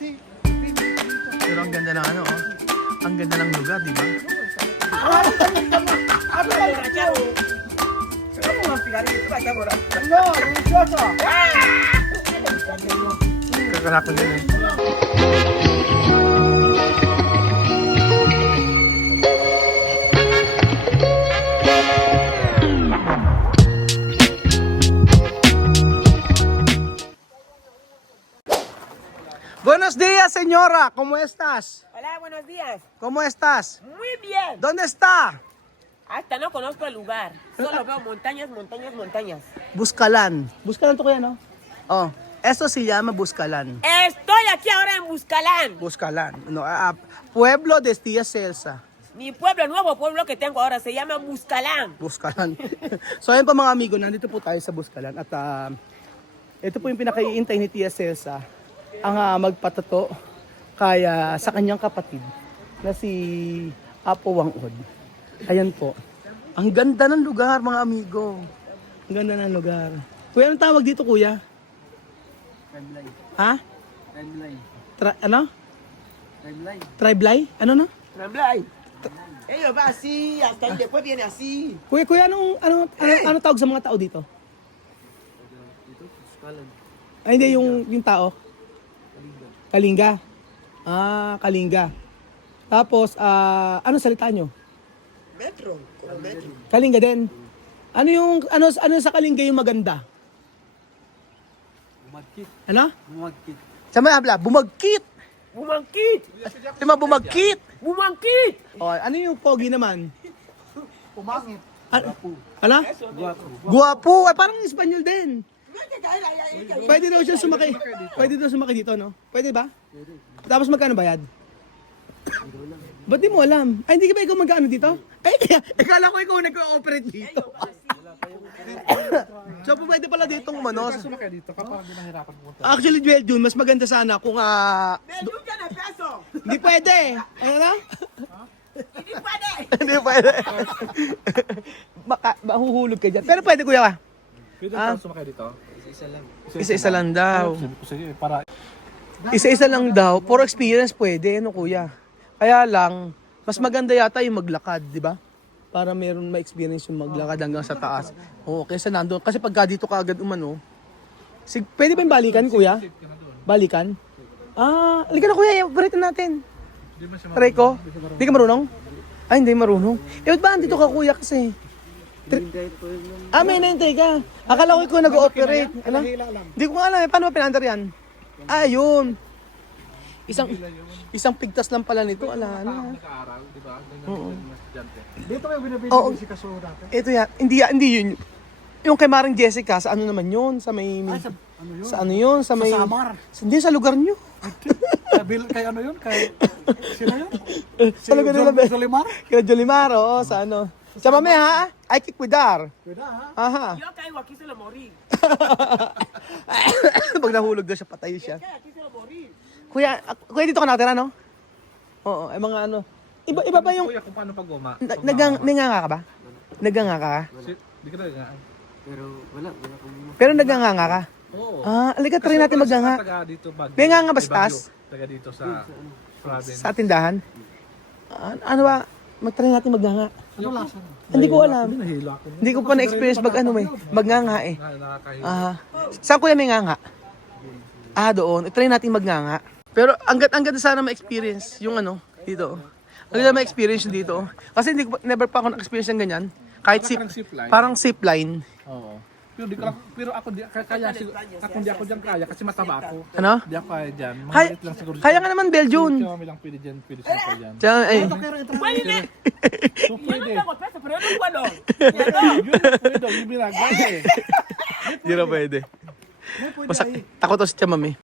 Pero ang ganda ng ano, oh. Ang ganda ng lugar, di ba? Kakalakon din eh. Buenos días, señora. ¿Cómo estás? Hola, buenos días. ¿Cómo estás? Muy bien. ¿Dónde está? Hasta no conozco el lugar. Solo veo montañas, montañas, montañas. Buscalan. Buscalan to kuya, no? Oh, eso se llama Buscalan. Estoy aquí ahora en Buscalán. Buscalan. No, pueblo de Tía Celsa. Mi pueblo, el nuevo pueblo que tengo ahora, se llama Buscalán. Buscalan. So ayun po mga amigo, nandito po tayo sa Buscalan. At ito po yung pinakaiintay ni Tia Celsa. Ang magpatato kaya sa kanyang kapatid na si Apo Wangod. Ayan po. Ang ganda ng lugar, mga amigo. Ang ganda ng lugar. Kuya, anong tawag dito, kuya? Timeline. Ha? Timeline. Ano? Timeline. Tribe-lie? Ano na? Ramblay. Ellos va así, hasta ahí, después viene así. Kuya, ano tawag sa mga tao dito? Ito, Skalan. Ay, hindi, yung tao. Kalinga. Kalinga. Tapos, ano salita nyo? Metro, como metro. Kalinga din. Ano sa Kalinga yung maganda? Bumagkit. Ano? Bumagkit. Sa may habla, bumagkit. Bumangkit. Di ba bumagkit? Bumangkit. O, ano yung pogi naman? Pumangit. Ano? Guwapo. Guwapo. Ay, parang Espanyol din. Pwede daw siya sumakay. Pwede daw sumakay dito, no? Pwede ba? Tapos magkano bayad? Ba't di mo alam? Ay, hindi ka ba ikaw magkano dito? Ay, kaya, akala ko ikaw nag-ooperate dito. So, pwede pala ditong manos. Actually, Joel Jun, mas maganda sana kung Medyo ka na peso. hindi pwede. Ano na? Hindi pwede. Hindi pwede. Mahuhulog ka dyan. Pero pwede, kuya ka. Pwede ka sumakay dito? Isa lang. Isa-isa lang daw. Sige, para Isa-isa lang daw. For experience pwede, ano kuya. Kaya lang, mas maganda yata yung maglakad, di ba? Para meron ma-experience yung maglakad hanggang sa taas. Oo, kaysa nandun. Kasi pagka dito ka agad umano, pwede ba yung balikan, kuya? Balikan? Halika na kuya, i-operate natin. Try ko. Hindi ka marunong? Ay, hindi marunong. Eh, ba't ba andito ka kuya kasi? Hindi po yung May nahintay ka. Akala ko ikaw nag-ooperate. Ano? Hindi ko nga alam. Paano ba pinandar yan? Yun. Isang pigtas lang pala nito. Ala na. nag-aaral, di ba? dito may binibili Oo. si Kaso dati. Ito yan. Hindi yun. Yung kay Maring Jessica, sa ano naman yun? Sa may... Ano yun? Sa ano yun? Sa may... Samar. Hindi, sa lugar nyo. Kay ano yun? Kay... Sino yun? Sa lugar nila, be. Solimar? Kaya Jolimar, oo, sa ano. Sa mamaya, ha? Ay, kikwidar. Pwede ha? Aha. Yo caigo aquí se lo morí. Pag nahulog daw siya, patay siya. Aquí se lo morí. Kuya, dito ka nakatira, no? Oo, ay mga ano. Iba ba yung... Kuya, kung paano pag-uma? Naganga ka ba? Naganga ka? Di ka talaga. Pero wala kong... Pero naganga ka? Oo. Alika, try natin maganga. Taga dito, Baguio. May nga bastas? Taga dito sa province. Sa tindahan? Ano ba? Mag-try natin maganga. Ano lasa? Hindi ko alam. Nahila ko. Hindi ko pa na-experience maganga eh. Nakakahiya. Saan kuya may nganga? Doon. I-try natin magnganga. Pero ang ganda sana ma-experience yung ano, dito. Ang ganda ma-experience yung dito. Kasi never pa ako na-experience ng ganyan. Kahit parang zipline. Oo. Pero ako di ako diyan kaya kasi mataba ako. Ano? Di ako kaya diyan. Kaya, Maliit lang siguro. kaya nga naman Belgian. Kami lang pwede diyan, pwede sila diyan. Diyan, eh. Pwede. So Yo no pwede. tengo peso, pero yo no puedo. Pwede, yung binagay eh. Hindi na pwede. Basta takot to si Chamami.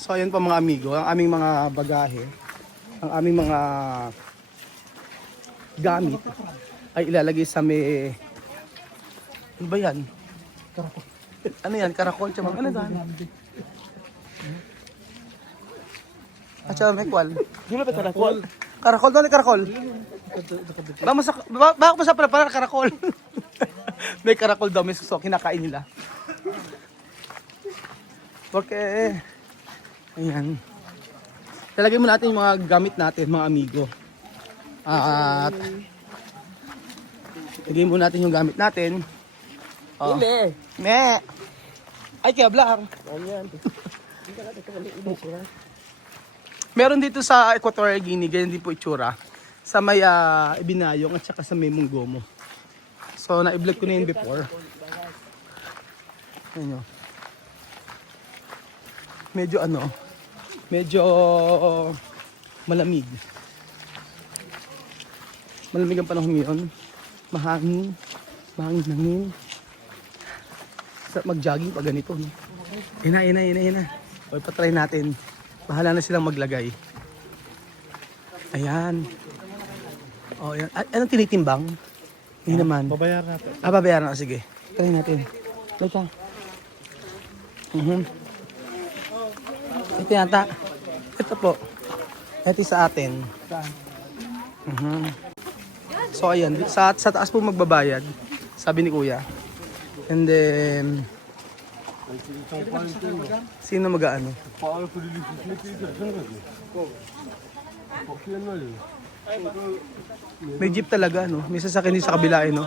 So ayun pa mga amigo, ang aming mga bagahe, ang aming mga gamit ay ilalagay sa may... Ano ba yan? Karakol. Ano yan? Karakol? Chamami? Ano yan? Chamami, kwal? Dilo ba karakol? Karakol? Dali karakol? Baka pa sa preparar karakol. May karakol daw, may suso, kinakain nila. Porque Ayan. Talagay mo natin yung mga gamit natin, mga amigo. At lagay mo natin yung gamit natin. Oh. Dime. Me. Ay, kaya blang. Ayan. Meron dito sa Equatorial Guinea, ganyan din po itsura. Sa may Ibinayong at saka sa may Mongomo. So, na-vlog ko na yun before. Ayan o. Medyo malamig. Malamig ang panahon ngayon. Mahangin. Sa mag-jogging pa ganito. No? Ina. O, patry natin. Bahala na silang maglagay. Ayan. O, ayan. Anong tinitimbang? Hindi naman. Babayaran natin. Babayaran na. Sige. Try natin. Teka. Ito yata. Ito po. Ito sa atin. So, ayan. Sa taas po magbabayad. Sabi ni Kuya. And then... Sino mag-ano? May jeep talaga, no? May sasakyan din sa kabila, no?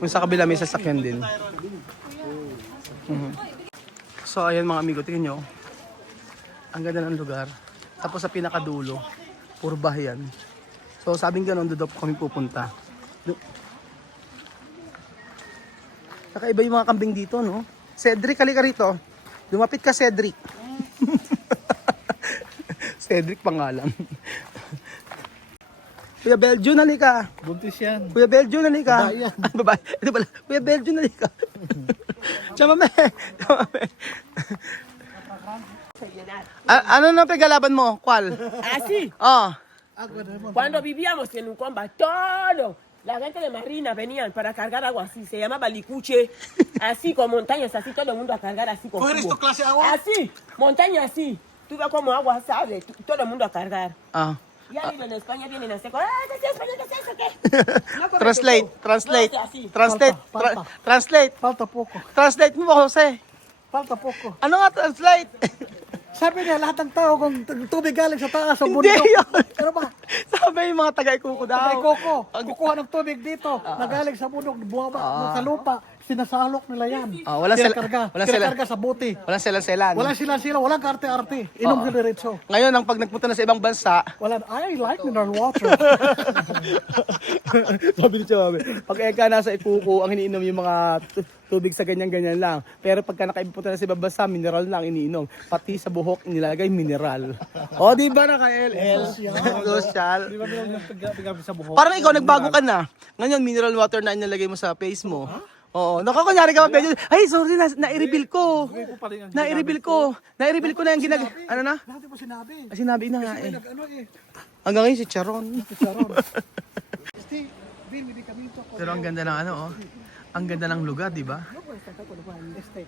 Kung sa kabila, may sasakyan din. So, ayan mga amigo, tingnan nyo. Ang ganda ng lugar. Tapos sa pinakadulo, puro bahayan. So, sabing gano'n, doon po kami pupunta. Kakaiba yung mga kambing dito, no? Cedric, halika rito. Lumapit ka, Cedric. Cedric pangalan. Kuya Belgium, halika. Buntis yan. Kuya Belgium, halika. Babae yan. Babae. Ito pala. Kuya Belgium, halika. Chamame. Ano na pagalaban mo? Kwal? Así. Oh. Cuando vivíamos en un comba, todo. La gente de Marina venían para cargar agua así, se llama Balicuche. Así, con montañas, así, todo el mundo a cargar así con ¿Coger cubo. esto clase de agua? Así, montaña así. Tú ves como agua sale, todo el mundo a cargar. Ah. Ya viven en España, vienen a seco. ¿Qué es español? ¿Qué es eso? ¿Qué? No corre Translate. tú. Translate. No, así. Translate. Palpa. Translate. Falta poco. Translate mo, Jose. Falta poco. Ano nga translate? Sabi niya, lahat ng tao kung tubig galing sa taas, sa Hindi bundok. yun. Ano ba? Sabi yung mga tagay-kuko daw. May koko. Kukuha ng tubig dito. Na galing sa bundok, buwaba sa lupa. Sinasalok nila yan. Walang Kinakarga. walang sila. Kinakarga sa buti. Walang selan-selan. Walang sila, walang karte-arte. Inom sila diretso. Ngayon, ang pag nagpunta na sa ibang bansa, Wala, I like mineral water. sabi ni Chawabe, pag eka nasa ikuko, ang iniinom yung mga tubig sa ganyan-ganyan lang. Pero pagka nakaipunta na sa ibang bansa, mineral lang iniinom. Pati sa buhok, inilalagay mineral. O, di ba naka-LL? Social. Di ba nila nagpagabi sa buhok? Parang ikaw, nagbago ka na. Ngayon, mineral water na inilagay mo sa face mo. Oo. Nakakunyari ka pa, ay, sorry, na-i-reveal ko. Na-i-reveal ko. Na-i-reveal ko na yung ano na? Dati mo sinabi. Sinabi na nga eh. Ano eh. Hanggang ngayon si Charon. Charon. Steve, Bill, hindi kami ito. Pero ang ganda ng ano, oh. Ang ganda ng lugar, di ba? Ito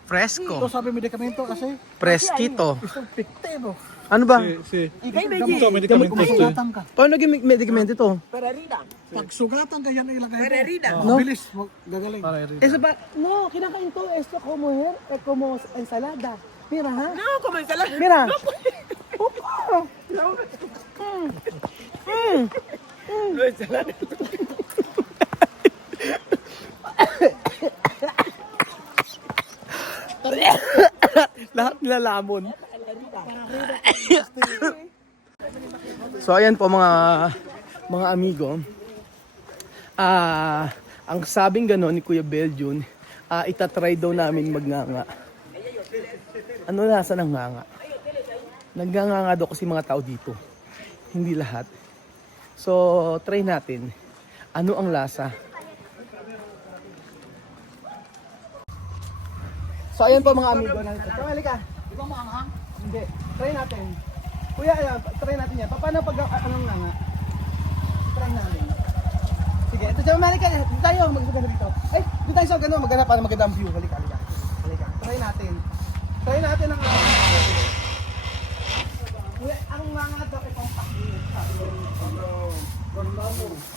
Fresco. sabi medicamento kasi. Preskito. Isang piktibo. Ano ba? Sugatan ka. Paano naging medicament ito? Pererida. Pag sugatan ka yan ilagay mo. Pererida. No? Bilis, gagaling. Eso ba? No, kinakain to. Esto como como ensalada. Mira, ha? No, como ensalada. Mira. No, ensalada. Lahat nilalamon. So ayan po mga amigo. Ang sabing gano'n ni Kuya Belgium, itatry daw namin magnganga. Ano lasa ng nganga? Nagganganga daw kasi mga tao dito. Hindi lahat. So try natin. Ano ang lasa? So ayan po mga amigo. Kamali ka. Di ba maanghang? Hindi. Try natin. Kuya, ayan, try natin yan. Paano pag anong na nga? Try natin. Sige, ito siya, Amerika. Dito tayo, magsugan dito. Ay, dito tayo sa gano'n, maghanap para magandang view. Halika. Try natin. Try natin ang Kuya, ang mga daw ay compact unit.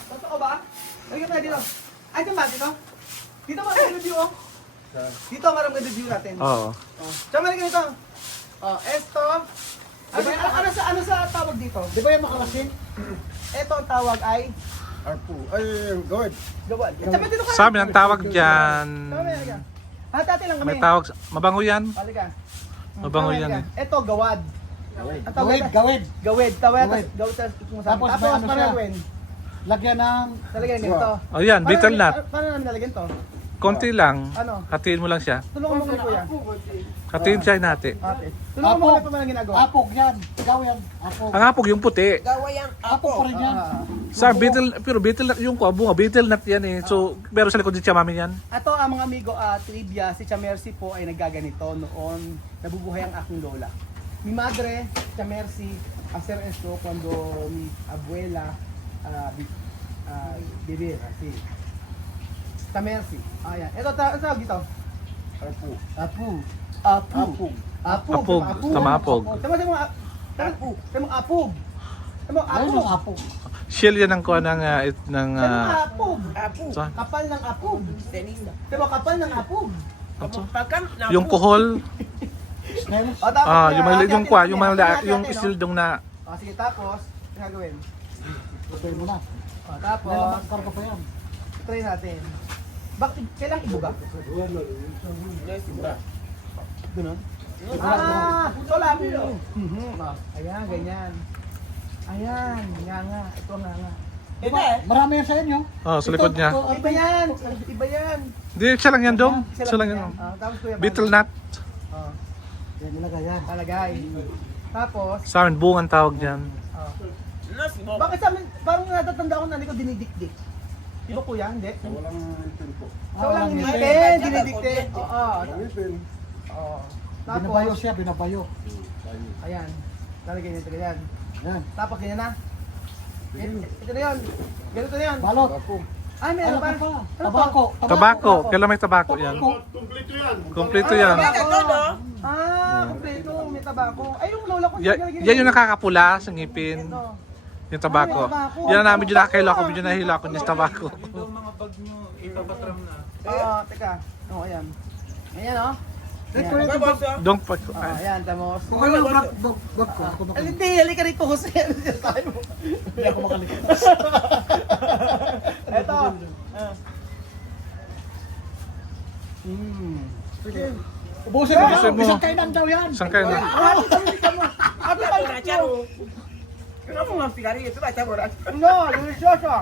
Totoo ba? Halika tayo dito. Ay, dito ba? Dito? Dito marami view, oh. Dito marami view natin. Oo. Tsaka halika dito. Oh, esto. Ano sa tawag dito? Di ba yan makalasin? Ito ang tawag ay Arpo. Ay, gawad. gawad. Dapat dito ka. Sa amin ang tawag dyan. Hati lang kami. May tawag, mabango yan. Halika. Mabango yan eh. Ito gawad. Ang tawag Gawid. Gawid. Tawag Gawid. gawid. Tapos Tapos may ano paano siya? gawin? Lagyan ng... Talagyan ganito. O yan, beetle nut. Paano namin nalagyan to? Konti lang. Ano? Hatiin mo lang siya. Tulungan mo kami kuya. Hatiin siya nati. Ate. Tulungan mo kami pa man ginagawa. Apog yan. Ikaw yan. Apog. Ang apog yung puti. Apog pa rin yan. Sa beetle, pero beetle nut yung bunga, beetle nut yan eh. So, pero sa likod din siya mami yan. Ato ang mga amigo trivia, si Chamercy po ay naggaganito noon nabubuhay ang aking lola. Mi madre, Chamercy, hacer esto cuando mi abuela vivir, así. Chamercy. Ayan. Ito, ano tawag dito? Arpo. Apu. Apog. Apog. Tama, apog. Tama apog. Tama apog. Tama Ayun apog. ang apog. Shell yan ng kuha ng Tama apog. sa- Kapal ng apog. Tama kapal ng apog. yung kuhol. Snails. O, tapos, Yung mali, yung kuha, yung isildong na O, sige, tapos, ano gagawin? Tutuin mo na. O, Dahil tapos, karga pa yan. try natin. Bakit kailangan ibuga? Ganun? So labi yun. Ayan, ganyan. Ayan, nga. Ito nga. Marami yan sa inyo. sa likod niya. Iba yan. Iba yan. Di, siya lang yan dong. Siya lang yan. Tapos kuya. Beetle nut. Yan nilagay yan. Talagay. Tapos, Sa amin, bungang tawag dyan. bakit sa amin, parang natatanda ko na ko dinidikdik. Di ba kuya? Hindi? Walang tempo. So walang ngipin, dinidikdik. Oo. Ngipin. Oo. Binabayo Tapos, siya, binabayo. ayan. Talagay niya ito ganyan. Yan. Tapos ganyan na. Ito na yun. Ganito na yun. Balot. Ay, may ano Ano pa? pa pa? Ano pa? Tabako. Tabako. Kailan may tabako yan? Kompleto yan. Kompleto. May tabako. Ay, yung lola ko. Yan yung nakakapula sa ngipin. Yung tabako. Yan na namin yung nakakailo ako. Medyo nahilo ako yung tabako. Teka. Oo, ayan. Ayan, oh. Dong pa. Ayan, tamos. Kung ano yung bag ko, ako Ay, hindi, halika rito, Jose. Ano siya tayo? Hindi ako makalikot. Ito. Ubusin mo. Ubusin mo. Isang kainan daw yan. Saan kayo na? No, delicioso.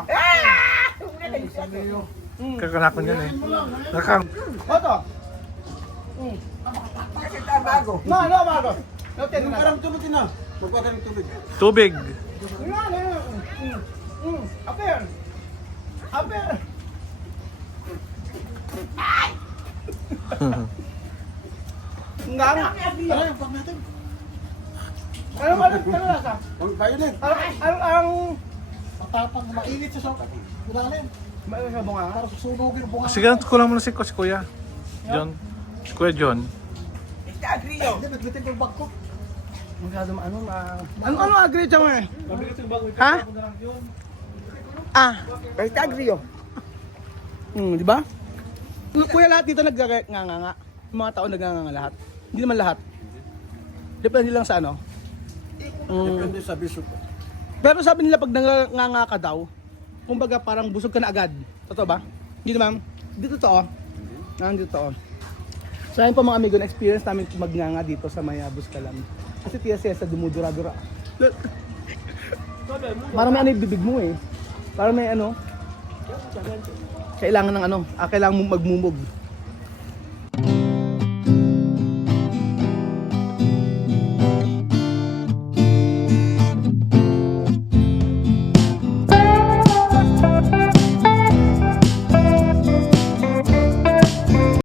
Kakanakon yan eh. Nakang... Oto. No, bago. No, tiyan na. Parang tubig na. Magpaka ng tubig. Tubig. Aper. Nga. Ano yung pag natin? Ano lasa? Ang violet. Ang Matapang mainit sa sopa. Ilalim. Ano siya bunga? Para susunugin bunga. Sige, kulang mo na si Kuya. John. Si Kuya John. Hindi, nagbitin ko yung bag ko. Masyado ano agree siya mo eh? Ha? Kahit agrio. Di ba? Kuya, lahat dito nagnganga. Yung mga tao nagnganga lahat. Hindi naman lahat. Depende lang sa ano. Depende sa bisyo ko. Pero sabi nila pag nanganga ka daw, kumbaga parang busog ka na agad. Totoo ba? Hindi naman. Hindi totoo. Hindi totoo. So ayun po mga amigo, na-experience namin magnganga dito sa Mayabus Kalam. Kasi tiyasa dumudura-dura. Parang may ano yung bibig mo eh. Parang may ano. Kailangan ng ano, kailangan mong magmumog.